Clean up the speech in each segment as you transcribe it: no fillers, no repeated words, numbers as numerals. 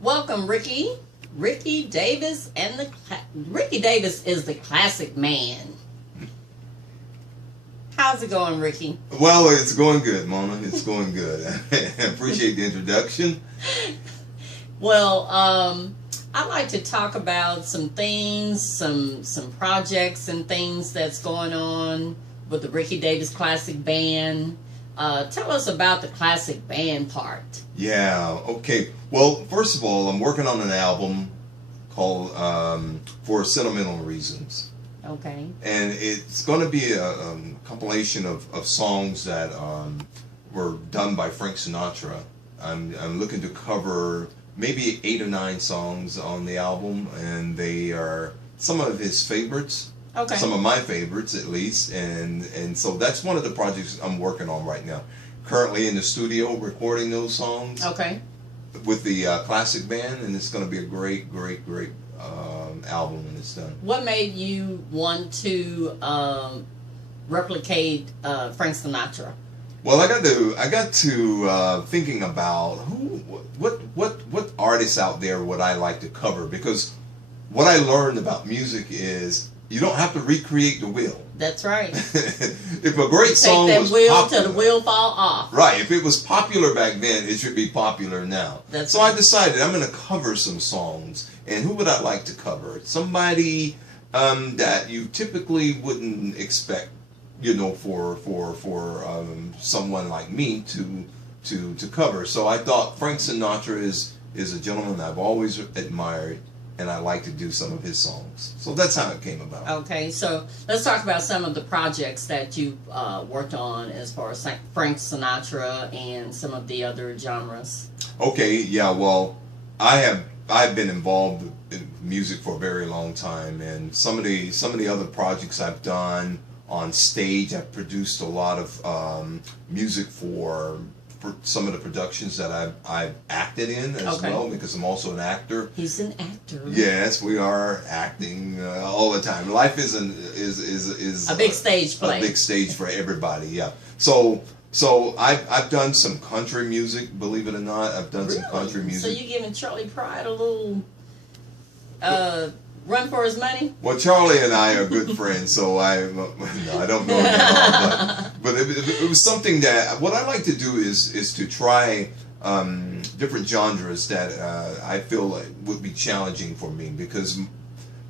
Welcome, Ricky. Ricky Davis and Ricky Davis is the classic man. How's it going, Ricky? Well, it's going good, Mona. It's going good. I appreciate the introduction. Well, I like to talk about some things, some projects and things that's going on with the Ricky Davis Classic Band. Tell us about the classic band part. Yeah, okay. Well, first of all, I'm working on an album called For Sentimental Reasons. Okay. And it's going to be a compilation of songs that were done by Frank Sinatra. I'm looking to cover maybe 8 or 9 songs on the album, and they are some of his favorites. Okay. Some of my favorites, at least, and so that's one of the projects I'm working on right now. Currently in the studio recording those songs. Okay. With the classic band, and it's going to be a great album when it's done. What made you want to replicate Frank Sinatra? Well, I got to thinking about what artists out there would I like to cover, because what I learned about music is you don't have to recreate the wheel. That's right. If a great song was wheel popular, till the wheel fall off. right? If it was popular back then, it should be popular now. That's so right. I decided I'm going to cover some songs, and who would I like to cover? Somebody that you typically wouldn't expect, for someone like me to cover. So I thought Frank Sinatra is a gentleman I've always admired, and I like to do some of his songs. So that's how it came about. Okay, so let's talk about some of the projects that you worked on as far as Frank Sinatra and some of the other genres. Okay, yeah, well, I've been involved in music for a very long time, and some of the other projects I've done on stage, I've produced a lot of music for some of the productions that I've acted in as well, because I'm also an actor. He's an actor. Yes, we are acting all the time. Life is a big stage play. A big stage for everybody. Yeah. So I've done some country music. Believe it or not, I've done some country music. So you giving Charlie Pride a little run for his money? Well, Charlie and I are good friends, so I don't know him at all, but it was something that what I like to do is to try different genres that I feel like would be challenging for me, because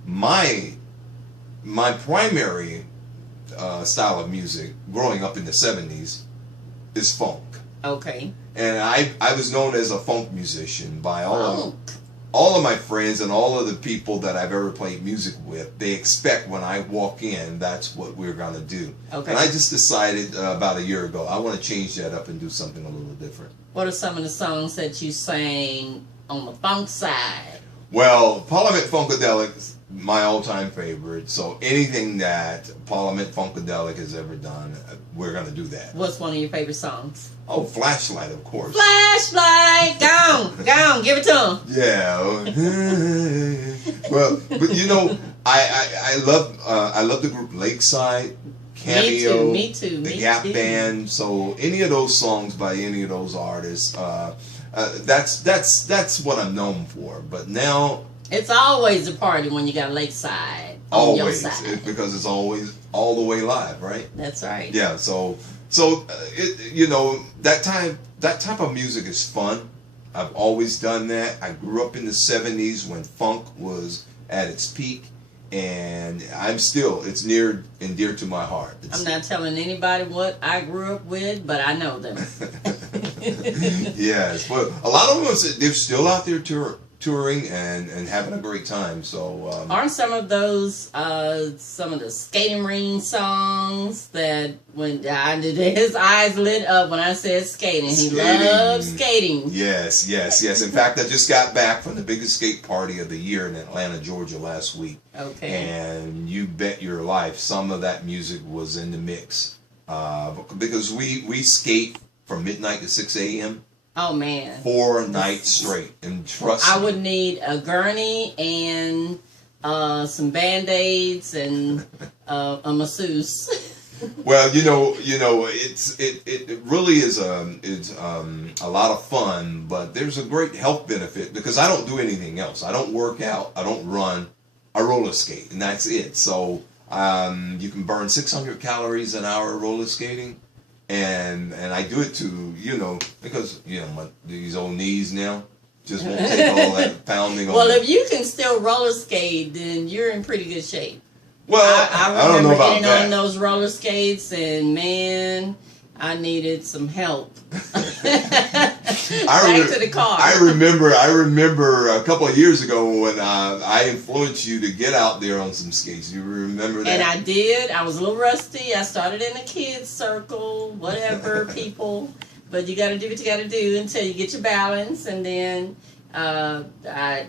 my primary style of music growing up in the 70s is funk. Okay. And I was known as a funk musician by all of my friends and all of the people that I've ever played music with. They expect when I walk in, that's what we're going to do. Okay. And I just decided about a year ago, I want to change that up and do something a little different. What are some of the songs that you sang on the funk side? Well, Parliament Funkadelic is my all-time favorite. So anything that Parliament Funkadelic has ever done, we're going to do that. What's one of your favorite songs? Oh, Flashlight, of course. Flashlight! Go on, give it to him. Yeah. Well, but I love the group Lakeside, Cameo, Me too. the Gap Band. So any of those songs by any of those artists, that's what I'm known for. But now it's always a party when you got Lakeside on always your side. Because it's always all the way live, right? That's right. Yeah. So that type of music is fun. I've always done that. I grew up in the 70s when funk was at its peak, and it's near and dear to my heart. I'm not telling anybody what I grew up with, but I know them. Yes, but a lot of them, they're still out there touring and having a great time. So aren't some of those some of the skating ring songs that when his eyes lit up when I said skating? He loves skating. Yes. In fact, I just got back from the biggest skate party of the year in Atlanta, Georgia last week. Okay. And you bet your life some of that music was in the mix, because we skate from midnight to 6 a.m. Oh man. 4 nights straight, and trust me. I would need a gurney and some Band-Aids and a masseuse. Well, it really is a lot of fun, but there's a great health benefit because I don't do anything else. I don't work out, I don't run, I roller skate, and that's it. So you can burn 600 calories an hour roller skating, and I do it to because these old knees now just won't take all that pounding. Well, if you can still roller skate, then you're in pretty good shape. Well, I don't know remember about getting that. on those roller skates, and man, I needed some help. Back to the car. I remember a couple of years ago when I influenced you to get out there on some skates. You remember that? And I did. I was a little rusty. I started in a kids circle, whatever, people. But you got to do what you got to do until you get your balance, and then I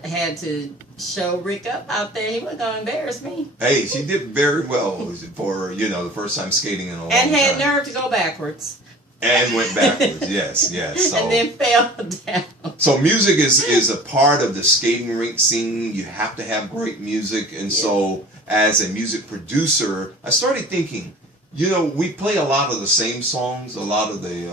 had to show Rick up out there. He wasn't going to embarrass me. Hey, she did very well for the first time skating in a long time. And had nerve to go backwards. And went backwards, yes. So, and then fell down. So music is a part of the skating rink scene. You have to have great music. And so as a music producer, I started thinking, we play a lot of the same songs, a lot of the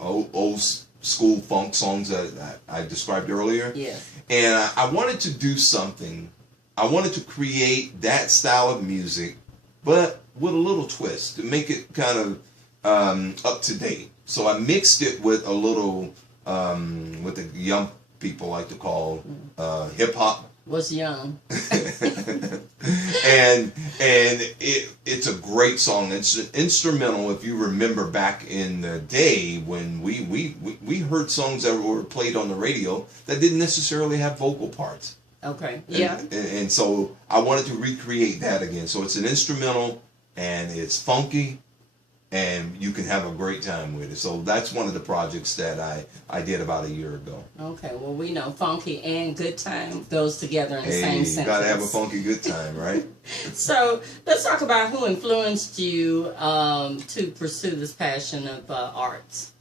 old school funk songs that I described earlier. Yes. And I wanted to do something. I wanted to create that style of music, but with a little twist to make it kind of up to date. So I mixed it with a little, what the young people like to call hip hop. What's young? and it's a great song. It's an instrumental. If you remember back in the day when we heard songs that were played on the radio that didn't necessarily have vocal parts. Okay. Yeah. And so I wanted to recreate that again. So it's an instrumental and it's funky. And you can have a great time with it. So that's one of the projects that I did about a year ago. Okay, well, we know funky and good time goes together in the same sentence. You gotta have a funky good time, right? So let's talk about who influenced you to pursue this passion of arts.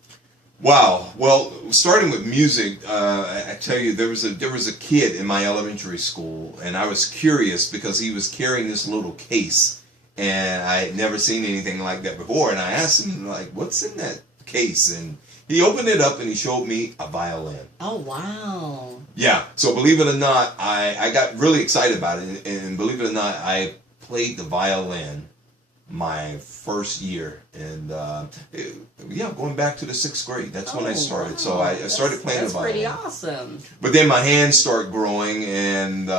Wow. Well, starting with music, I tell you, there was a kid in my elementary school, and I was curious because he was carrying this little case. And I had never seen anything like that before. And I asked him, like, what's in that case? And he opened it up and he showed me a violin. Oh, wow. Yeah. So believe it or not, I got really excited about it. And believe it or not, I played the violin my first year. And, going back to the 6th grade. That's when I started. Wow. So I started playing the violin. That's pretty awesome. But then my hands started growing and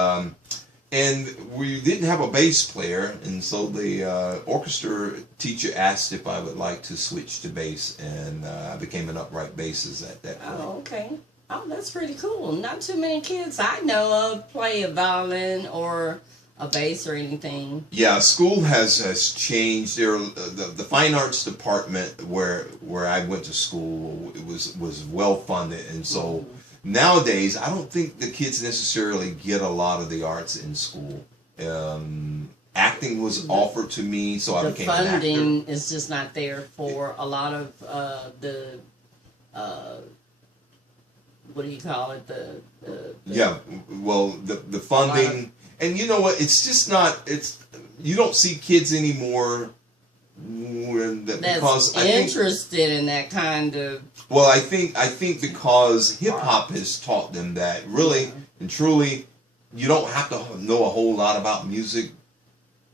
we didn't have a bass player, and so the orchestra teacher asked if I would like to switch to bass, and I became an upright bassist at that point. Oh, okay. Oh, that's pretty cool. Not too many kids I know of play a violin or a bass or anything. Yeah, school has changed. The fine arts department where I went to school was well funded, and so. Nowadays, I don't think the kids necessarily get a lot of the arts in school. Acting was offered to me, so I became an actor. The funding is just not there for a lot of the what do you call it? The funding, and you know what? It's just not. You don't see kids anymore. That's interested in that kind of. Well, I think because hip hop has taught them that really and truly, you don't have to know a whole lot about music.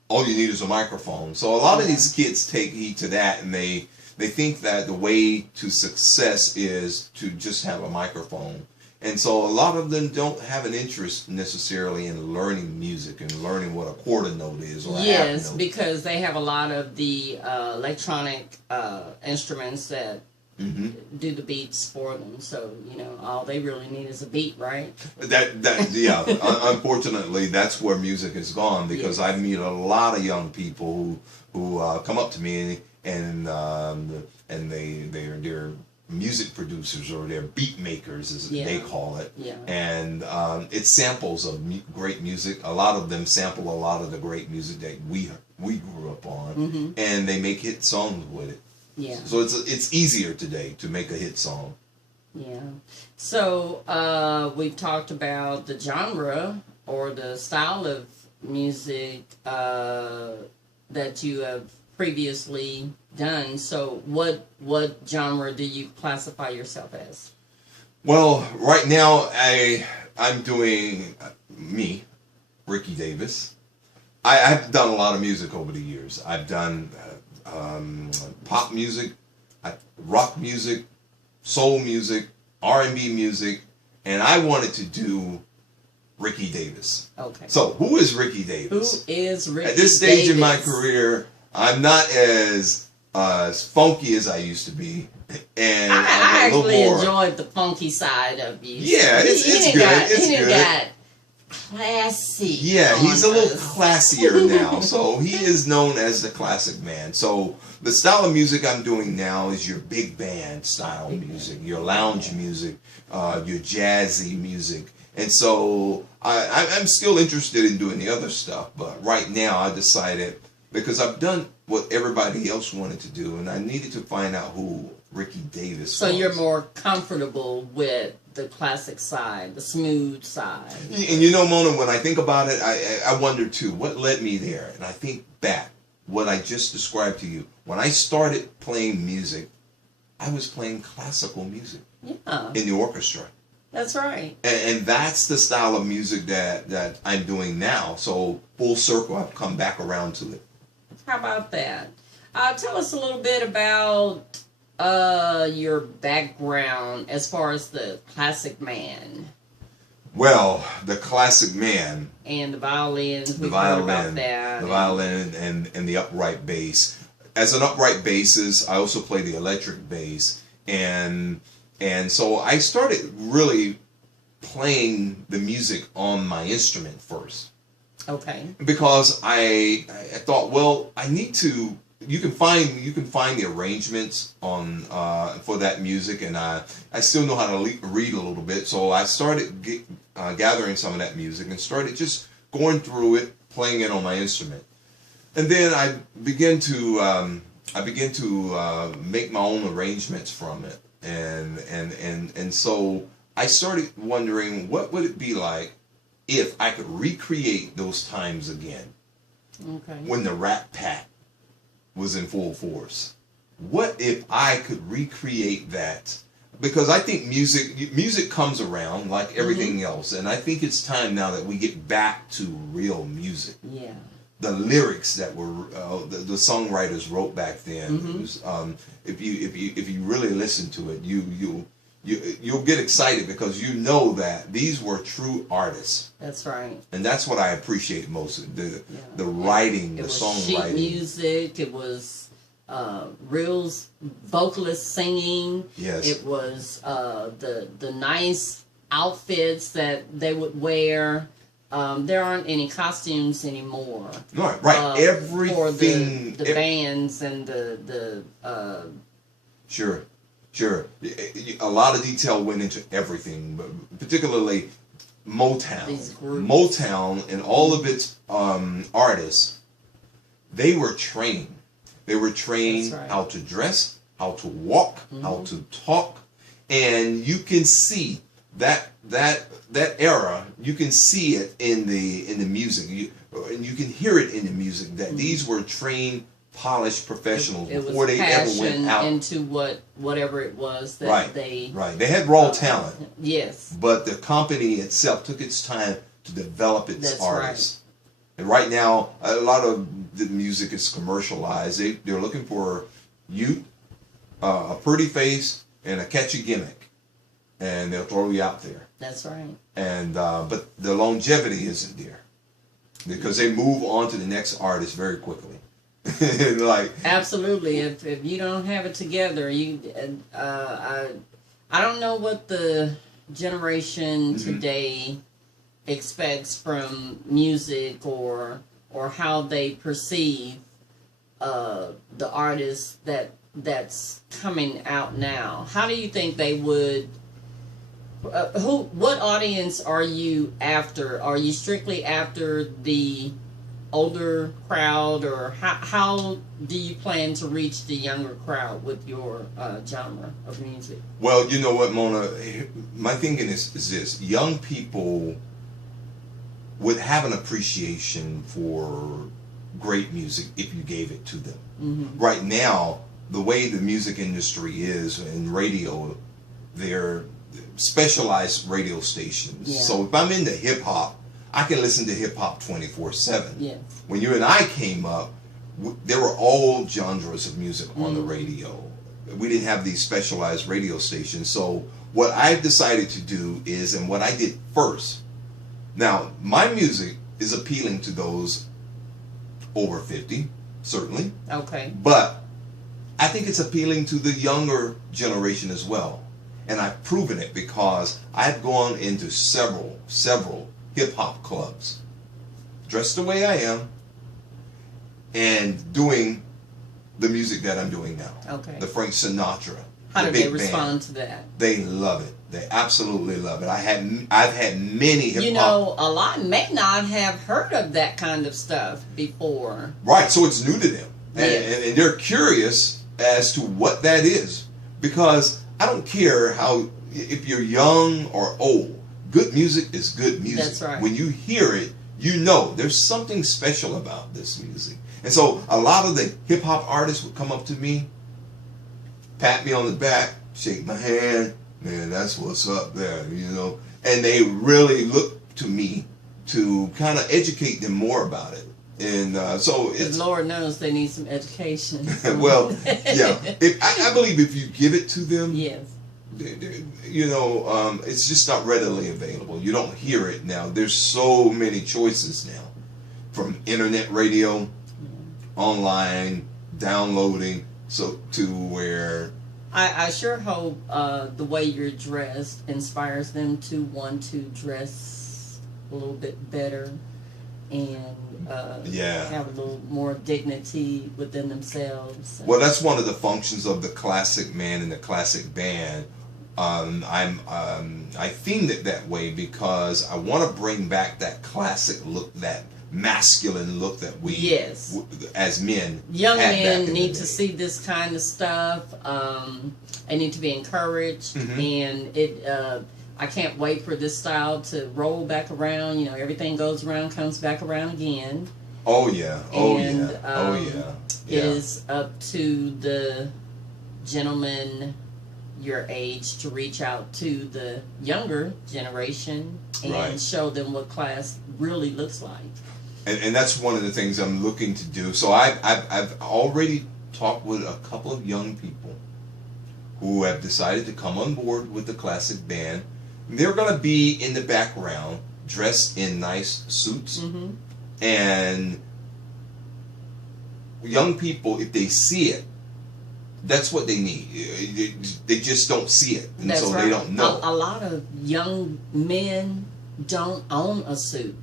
All you need is a microphone. So a lot of these kids take heed to that, and they think that the way to success is to just have a microphone. And so a lot of them don't have an interest necessarily in learning music and learning what a quarter note is or a half note. Because they have a lot of the electronic instruments that do the beats for them. So, all they really need is a beat, right? Unfortunately, that's where music has gone because I meet a lot of young people who come up to me and they're music producers or they're beat makers as they call it, and it's samples of great music. A lot of them sample a lot of the great music that we grew up on, and they make hit songs with it. Yeah. So it's easier today to make a hit song. Yeah. So we've talked about the genre or the style of music that you have previously done. So what genre do you classify yourself as? Well, right now I'm doing me, Ricky Davis. I've done a lot of music over the years. I've done pop music, rock music, soul music, R&B music, and I wanted to do Ricky Davis. Okay. So who is Ricky Davis? Who is Ricky At this stage Davis? in my career, I'm not as funky as I used to be, and I I'm a little actually more. enjoyed the funky side of you. Yeah, it's good. It's good. Got classy. Yeah, he's a little us. classier now. So he is known as the classic man. So the style of music I'm doing now is your big band style music, your lounge music, your jazzy music. And so I'm still interested in doing the other stuff. But right now I decided, because I've done what everybody else wanted to do, and I needed to find out who Ricky Davis So was. you're more comfortable with the classic side, the smooth side. And you know, Mona, when I think about it, I wonder too, what led me there? And I think back, what I just described to you. When I started playing music, I was playing classical music Yeah, in the orchestra. that's right. And that's the style of music that I'm doing now. So full circle, I've come back around to it. How about that? Tell us a little bit about your background as far as the classic man Well, the classic man, and the violins. the We've heard about violin, that. the violin and the upright bass. As an upright bassist, I also play the electric bass, and so I started really playing the music on my instrument first, Okay. because I thought, well, I need to. You can find the arrangements on for that music, and I still know how to read a little bit, so I started gathering some of that music and started just going through it, playing it on my instrument, and then I began to make my own arrangements from it, and so I started wondering, what would it be like if I could recreate those times again Okay. when the Rat Pack was in full force. What if I could recreate that? Because I think music comes around like everything else, and I think it's time now that we get back to real music. Yeah. The lyrics that were the songwriters wrote back then. It was, if you really listen to it, you'll get excited, because you know that these were true artists. That's right. And that's what I appreciate most. The writing, It the was songwriting. sheet music. It was real vocalist singing. Yes. It was the nice outfits that they would wear. There aren't any costumes anymore. Right, right. Everything. For the bands and the Sure. A lot of detail went into everything, but particularly Motown. These groups. Motown and all of its artists, they were trained. They were trained That's right. how to dress, how to walk, how to talk, and you can see that era. You can see it in the music, and you can hear it in the music that these were trained, polished professionals it before was they ever passion went out. into whatever it was that Right, they. right. They had raw talent, Yes. but the company itself took its time to develop its That's artists. And right now, a lot of the music is commercialized. They're looking for youth, a pretty face, and a catchy gimmick, and they'll throw you out there. That's right. And but the longevity isn't there, because they move on to the next artist very quickly. Like, Absolutely. If you don't have it together, I don't know what the generation today expects from music or how they perceive the artist that's coming out now. How do you think they would? What audience are you after? Are you strictly after the older crowd, or how do you plan to reach the younger crowd with your genre of music? well, you know what, Mona? My thinking is this: young people would have an appreciation for great music if you gave it to them. Mm-hmm. Right now, the way the music industry is in radio, they're specialized radio stations. Yeah. So if I'm into hip hop, I can listen to hip hop 24/7. Yes. When you and I came up, there were all genres of music on the radio. We didn't have these specialized radio stations. So what I've decided to do is, and what I did first, now my music is appealing to those over 50, certainly. Okay. But I think it's appealing to the younger generation as well. And I've proven it because I've gone into several hip-hop clubs, dressed the way I am, and doing the music that I'm doing now. Okay. The Frank Sinatra. How the do they big respond band. to that? They love it. They absolutely love it. I've had many hip-hop. You know, a lot may not have heard of that kind of stuff before. Right, so it's new to them. And, Yes. and they're curious as to what that is. Because I don't care if you're young or old, good music is good music. That's right. When you hear it, you know there's something special about this music. And so a lot of the hip hop artists would come up to me, pat me on the back, shake my hand, man, that's what's up there, you know. And they really look to me to kind of educate them more about it. And so it's Lord knows they need some education. well, yeah. I believe if you give it to them, Yes. you know, it's just not readily available. You don't hear it now. There's so many choices now, from internet radio, online, downloading, so to where. I sure hope the way you're dressed inspires them to want to dress a little bit better and have a little more dignity within themselves. Well, that's one of the functions of the classic man and the classic band. I themed it that way because I want to bring back that classic look, that masculine look that we, as men, young had men back in need the to day. see this kind of stuff. They need to be encouraged, and I can't wait for this style to roll back around. You know, everything goes around, comes back around again. Oh yeah, oh And, yeah, oh yeah. It is up to the gentleman your age to reach out to the younger generation and show them what class really looks like. And that's one of the things I'm looking to do. So I've already talked with a couple of young people who have decided to come on board with the classic band. They're going to be in the background, dressed in nice suits. And young people, if they see it, that's what they need. They just don't see it, and so they don't know. A lot of young men don't own a suit.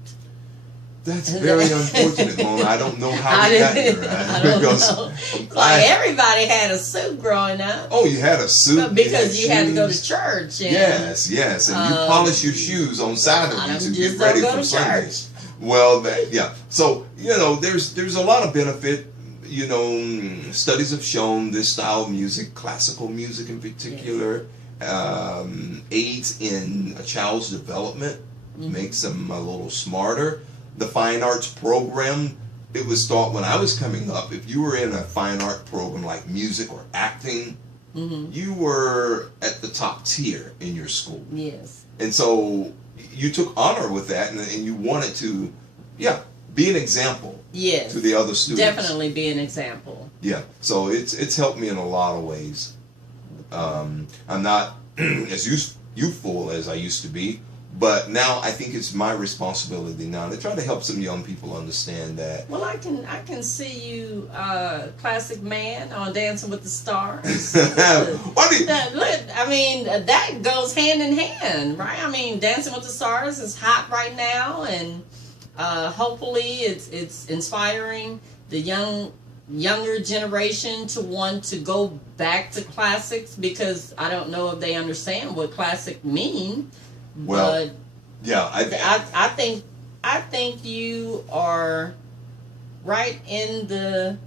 That's very unfortunate, Mona. I don't know how we got here. I don't know. Like everybody had a suit growing up. Oh, you had a suit because you had to go to shoes. church. And, Yes, and you polish your shoes on Saturdays to get ready for Sundays. Well, yeah. So there's a lot of benefit. You know, studies have shown this style of music, classical music in particular, aids in a child's development, makes them a little smarter. The fine arts program, it was thought when I was coming up, if you were in a fine art program like music or acting, you were at the top tier in your school. Yes. And so you took honor with that, and you wanted to, be an example to the other students. Definitely be an example. Yeah, so it's helped me in a lot of ways. I'm not as youthful as I used to be, but now I think it's my responsibility now to try to help some young people understand that. Well, I can see you, classic man, on Dancing with the Stars. I mean, that goes hand in hand, right? I mean, Dancing with the Stars is hot right now, and hopefully it's inspiring the younger generation to want to go back to classics, because I don't know if they understand what classic mean. Well, but yeah, I think you are right in the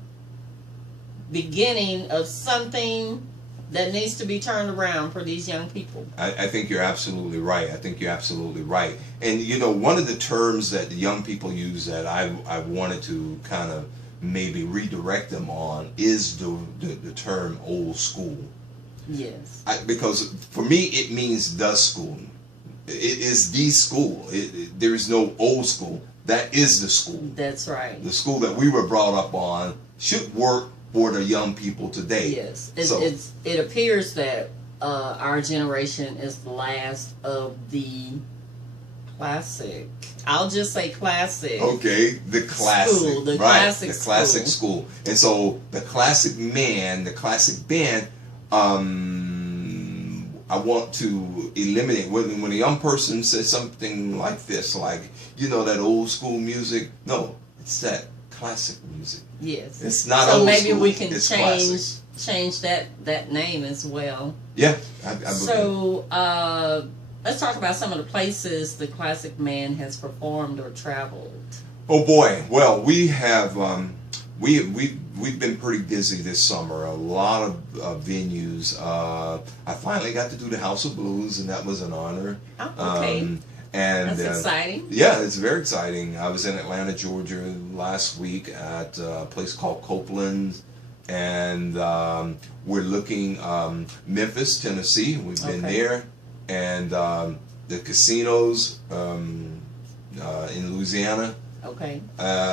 beginning of something that needs to be turned around for these young people. I think you're absolutely right. I think you're absolutely right. And you know, one of the terms that the young people use that I wanted to kind of maybe redirect them on is the term old school. Yes. Because for me, it means the school. It is the school. There is no old school. That is the school. That's right. The school that we were brought up on should work for the young people today. Yes. It appears that our generation is the last of the classic. I'll just say classic. Okay, the classic. School, the right, classic the classic school. school. And so the classic man, the classic band, I want to eliminate when a young person says something like this, like, you know, that old school music. No, it's that classic music. Yes. It's not so old maybe school. we can It's change that name as well. Yeah. So let's talk about some of the places the classic man has performed or traveled. Oh boy. Well, we have we've been pretty busy this summer. A lot of venues. I finally got to do the House of Blues, and that was an honor. Oh, okay. And that's exciting. Yeah, it's very exciting. I was in Atlanta, Georgia last week at a place called Copeland, and we're looking Memphis, Tennessee. We've been there, and the casinos in Louisiana. Okay.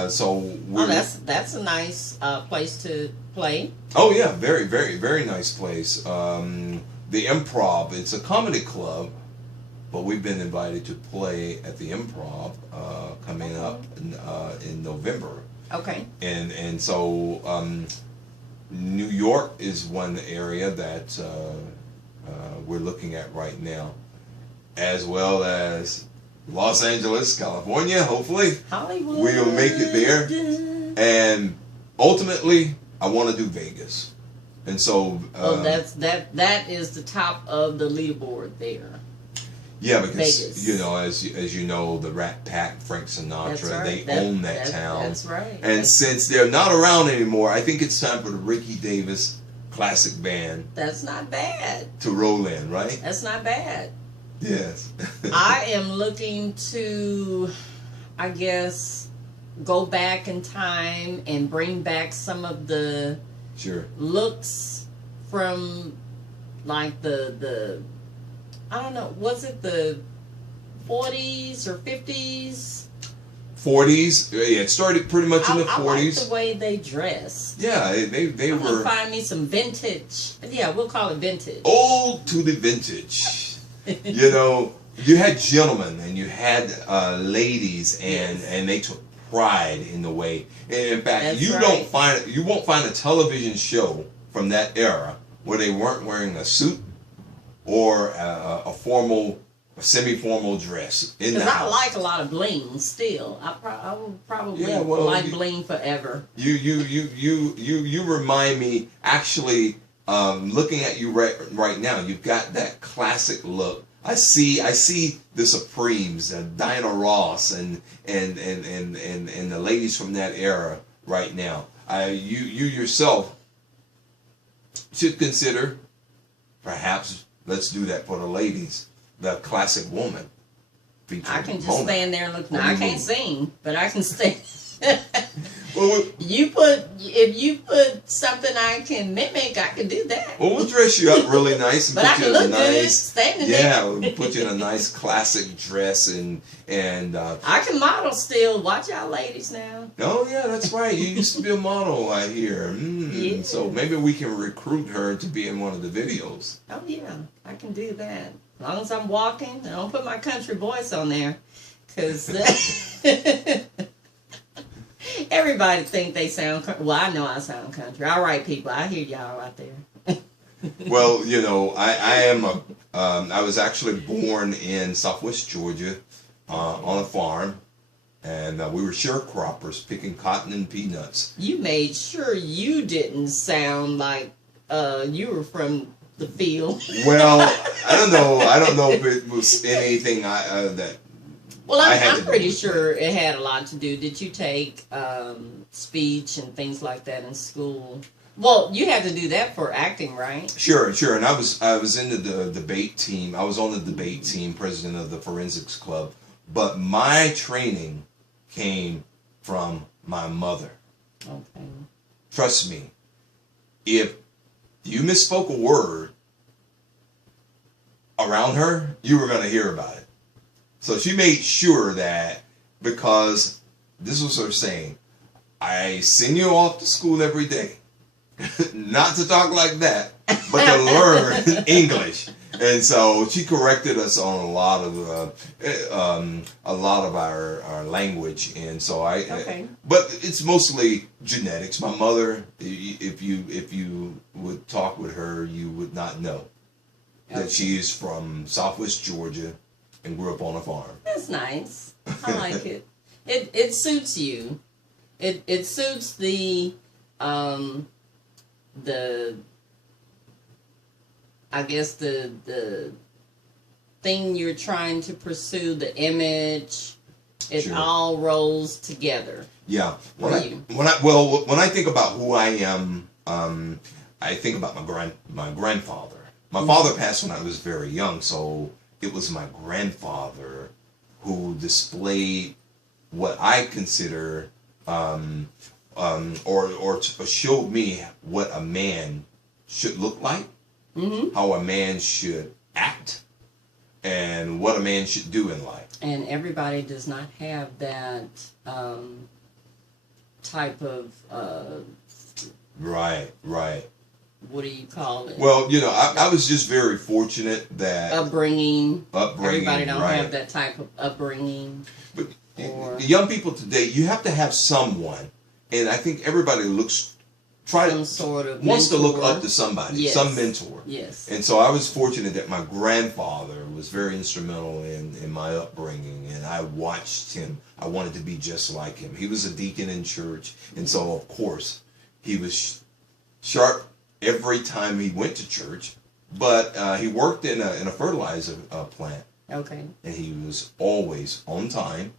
So we're, that's a nice place to play. Oh yeah, very, very, very nice place. The Improv. It's a comedy club, but we've been invited to play at the Improv coming up in November. Okay. And so New York is one area that we're looking at right now, as well as Los Angeles, California. Hopefully, Hollywood. we'll make it there. And ultimately, I want to do Vegas. And so, that is the top of the leaderboard there. Yeah, because Vegas. you know, as you know, the Rat Pack, Frank Sinatra, That's right. they own that town. That's right. And since they're not around anymore, I think it's time for the Rickey Davis Classic Band. That's not bad. To roll in, right? That's not bad. Yes. I am looking to, I guess, go back in time and bring back some of the looks from, like the I don't know, was it the 40s or 50s? 40s. Yeah, it started pretty much in the 40s. I like the way they dressed. Yeah, they I'm were. gonna find me some vintage. Yeah, we'll call it vintage. Old to the vintage. You know, you had gentlemen and you had ladies, and they took pride in the way. And in fact, That's you right. won't find a television show from that era where they weren't wearing a suit or a formal, semi-formal dress in the Because I house. like a lot of bling still. I will probably like bling forever. You remind me, actually, looking at you right now, you've got that classic look. I see the Supremes, Diana Ross, and the ladies from that era right now. You yourself should consider, perhaps, let's do that for the ladies, the classic woman. I can just stand there and look. Now, I can't sing, but I can stand. Well, if you put something I can mimic, I can do that. Well, we'll dress you up really nice and but I put can you in look a good nice, standing there. yeah, we'll put you in a nice classic dress and I can model still. Watch out, ladies, now. Oh yeah, that's right. You used to be a model, I hear. Yeah. So maybe we can recruit her to be in one of the videos. Oh yeah, I can do that. As long as I'm walking, I don't put my country voice on there, because everybody think they sound. Well, I know I sound country. All right, people, I hear y'all out there. Well, you know, I was actually born in Southwest Georgia on a farm, and we were sharecroppers picking cotton and peanuts. You made sure you didn't sound like you were from the field. Well, I don't know if it was anything that. Well, I'm pretty sure it had a lot to do. Did you take speech and things like that in school? Well, you had to do that for acting, right? Sure, sure. And I was in the debate team. I was on the debate team, president of the forensics club. But my training came from my mother. Okay. Trust me, if you misspoke a word around her, you were going to hear about it. So she made sure that, because this was her saying, I send you off to school every day. Not to talk like that, but to learn English. And so she corrected us on a lot of our language. And so but it's mostly genetics. My mother, if you would talk with her, you would not know that she is from Southwest Georgia and grew up on a farm. That's nice. I like it. It suits you. It suits the I guess the thing you're trying to pursue, the image, it all rolls together. Yeah. When I think about who I am, I think about my grandfather. My father passed when I was very young, so it was my grandfather who displayed what I consider or showed me what a man should look like, how a man should act, and what a man should do in life. And everybody does not have that type of right. What do you call it? Well, I was just very fortunate that upbringing. Everybody don't right. have that type of upbringing. But the young people today, you have to have someone, and I think everybody wants to look up to somebody, some mentor. Yes. And so I was fortunate that my grandfather was very instrumental in my upbringing, and I watched him. I wanted to be just like him. He was a deacon in church, and so of course he was sharp every time he went to church. But he worked in a fertilizer plant. Okay. And he was always on time.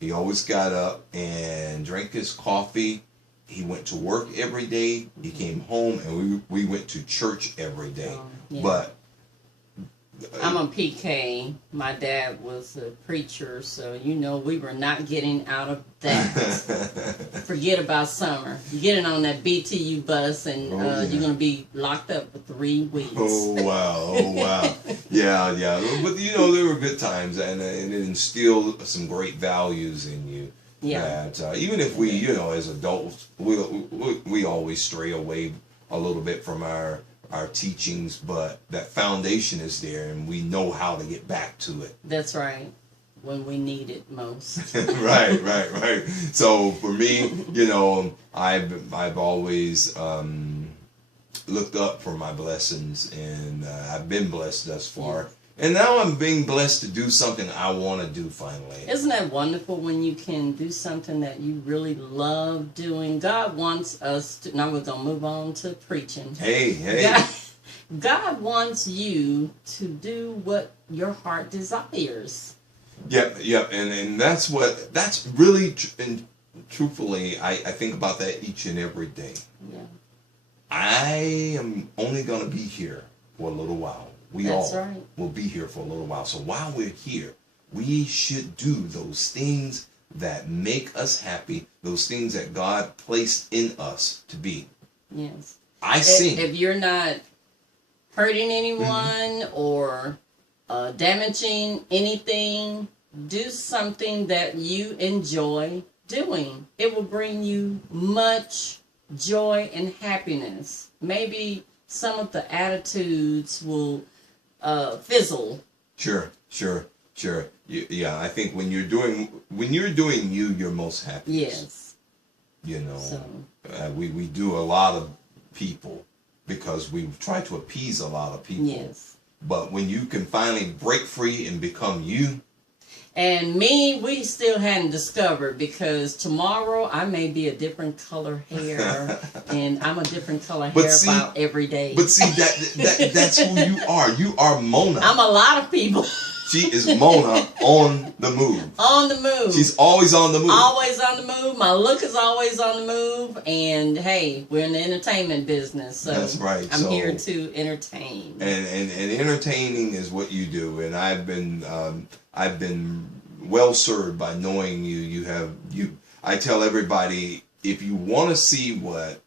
He always got up and drank his coffee. He went to work every day. He came home, and we went to church every day. Yeah. But I'm a PK. My dad was a preacher, so we were not getting out of that. Forget about summer. You're getting on that BTU bus, and you're going to be locked up for 3 weeks. Oh wow! Yeah. But there were good times, and it instilled some great values in you. Yeah. That even if we, as adults, we always stray away a little bit from our teachings, but that foundation is there, and we know how to get back to it. That's right. When we need it most. Right. So for me, I've always looked up for my blessings, and I've been blessed thus far. Yeah. And now I'm being blessed to do something I want to do finally. Isn't that wonderful when you can do something that you really love doing? God wants us to... Now we're going to move on to preaching. Hey. God wants you to do what your heart desires. Yep. And that's really... And truthfully, I think about that each and every day. Yeah. I am only going to be here for a little while. That's all will be here for a little while. So while we're here, we should do those things that make us happy, those things that God placed in us to be. Yes. If you're not hurting anyone or damaging anything, do something that you enjoy doing. It will bring you much joy and happiness. Maybe some of the attitudes will fizzle. Sure. Yeah, I think when you're doing you, you're most happy. Yes. We do a lot of people because we try to appease a lot of people. Yes. But when you can finally break free and become you. And me, we still hadn't discovered, because tomorrow I may be a different color hair, and I'm a different color hair about every day. But see, that's who you are. You are Mona. I'm a lot of people. She is Mona on the move. On the move. She's always on the move. Always on the move. My look is always on the move. And hey, we're in the entertainment business, so that's right. I'm here to entertain. And entertaining is what you do. And I've been well served by knowing you. I tell everybody, if you want to see what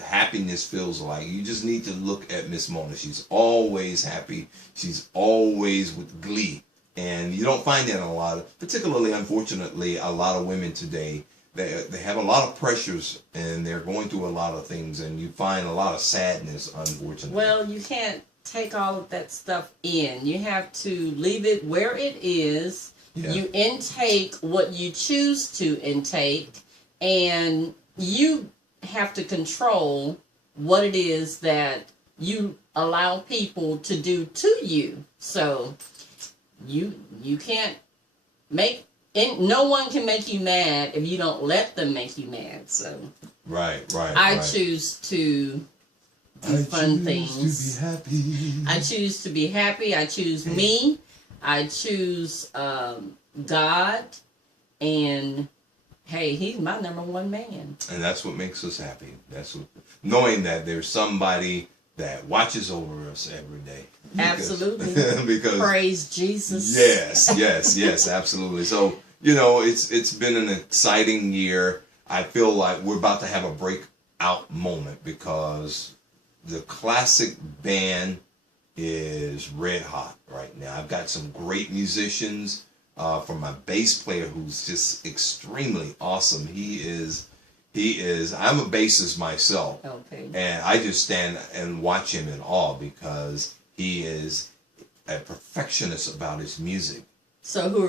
happiness feels like, you just need to look at Miss Mona. She's always happy. She's always with glee, and you don't find that in a lot of, particularly, unfortunately, a lot of women today. They have a lot of pressures, and they're going through a lot of things, and you find a lot of sadness, unfortunately. Well, you can't take all of that stuff in. You have to leave it where it is. Yeah. You intake what you choose to intake, and you have to control what it is that you allow people to do to you. So you can't make, and no one can make you mad if you don't let them make you mad. So right. I choose to do fun things. I choose to be happy. I choose to be happy. I choose me. I choose God, and hey, he's my #1 man. And that's what makes us happy. That's what, knowing that there's somebody that watches over us every day. Absolutely. Because praise Jesus. Yes, absolutely. So, it's been an exciting year. I feel like we're about to have a breakout moment because the classic band is red hot right now. I've got some great musicians. From my bass player, who's just extremely awesome. He is. I'm a bassist myself, okay, and I just stand and watch him in awe because he is a perfectionist about his music. So who